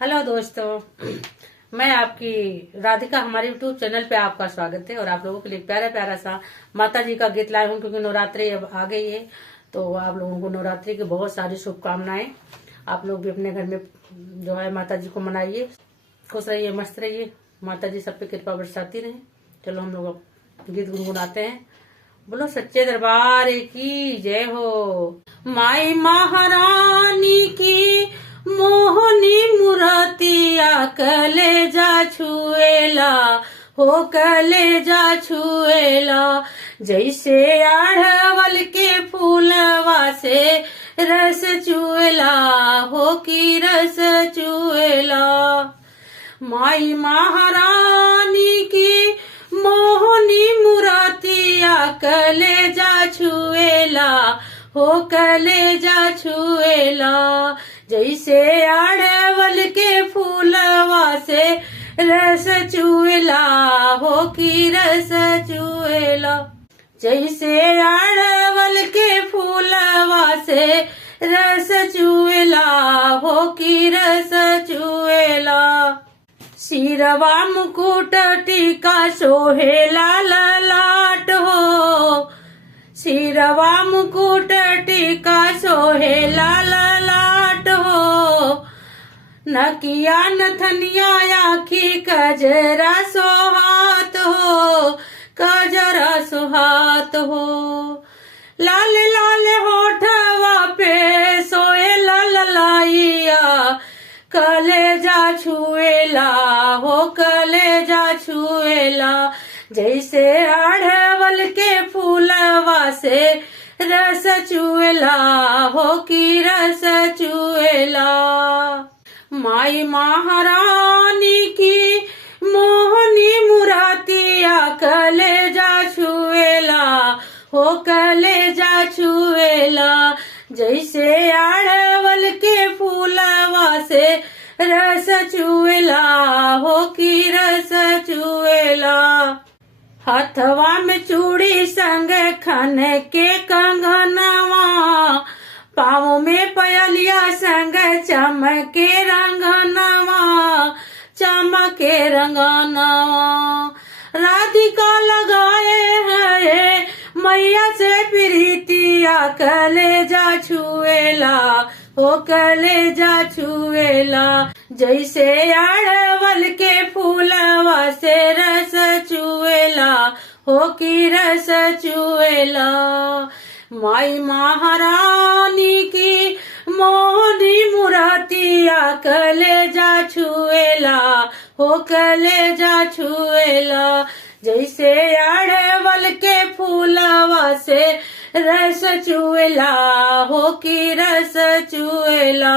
Hello दोस्तों, मैं आपकी राधिका। हमारे यूट्यूब चैनल पे आपका स्वागत है और आप लोगों के लिए प्यारा प्यारा सा माता जी का गीत लाए हूँ, क्योंकि नवरात्रि अब आ गई है। तो आप लोगों को नवरात्रि की बहुत सारी शुभकामनाएं। आप लोग भी अपने घर में जो है माता जी को मनाइए, खुश रहिए, मस्त रहिए, माता जी सब पे कृपा बरसाती रहे। चलो हम लोग गीत गुनगुनाते हैं। बोलो सच्चे दरबार की जय हो। माई महारानी की मोहनी मुरातिया कलेजा छुएला हो, कलेजा छुएला। जैसे अड़वल के फूलवा से रस चुएला हो कि रस चुएला। माई महारानी की मोहनी मुरातिया कलेजा छुएला हो, कलेजा छुएला। जैसे अड़वल के फूलवा से रस चुएला हो कि रस चुएला। जैसे अड़वल के फूलवा से रस चुएला हो कि रस चुएला। सिरवा मुकुट टीका सोहेला ललाट हो, सिरवा मुकुट टीका सोहेला ललाट हो। नकिया नथनिया आखी कजरा सोहात हो, कजरा सोहात हो। लाल लाल होठवा पे सोएला ललाइया, कलेजा छुएला हो, कलेजा छुएला। जैसे अड़वल के फूलवा से रस चुएला हो कि रस चुएला। माई महारानी की मोहनी मुरातिया कलेजा छुएला हो, कलेजा छुएला। जैसे अड़वल के फूलवा से रस चुएला हो कि रस चुएला। हथवा में चूड़ी संग खन के कंगनवा, पाँव में पयलिया संग चमके रंगनवा, चमके रंगनवा। राधिका लगाए है मैया से प्रीतिया कलेजा छुएला हो, कलेजा छुएला। जैसे अड़वल के फूलवा से रस चुएला हो कि रस चुएला। माई महारानी की मोहनी मुरातिया कलेजा छुएला हो, कलेजा छुएला। जैसे अड़वल के फूलवा से रस चुएला हो कि रस चुएला।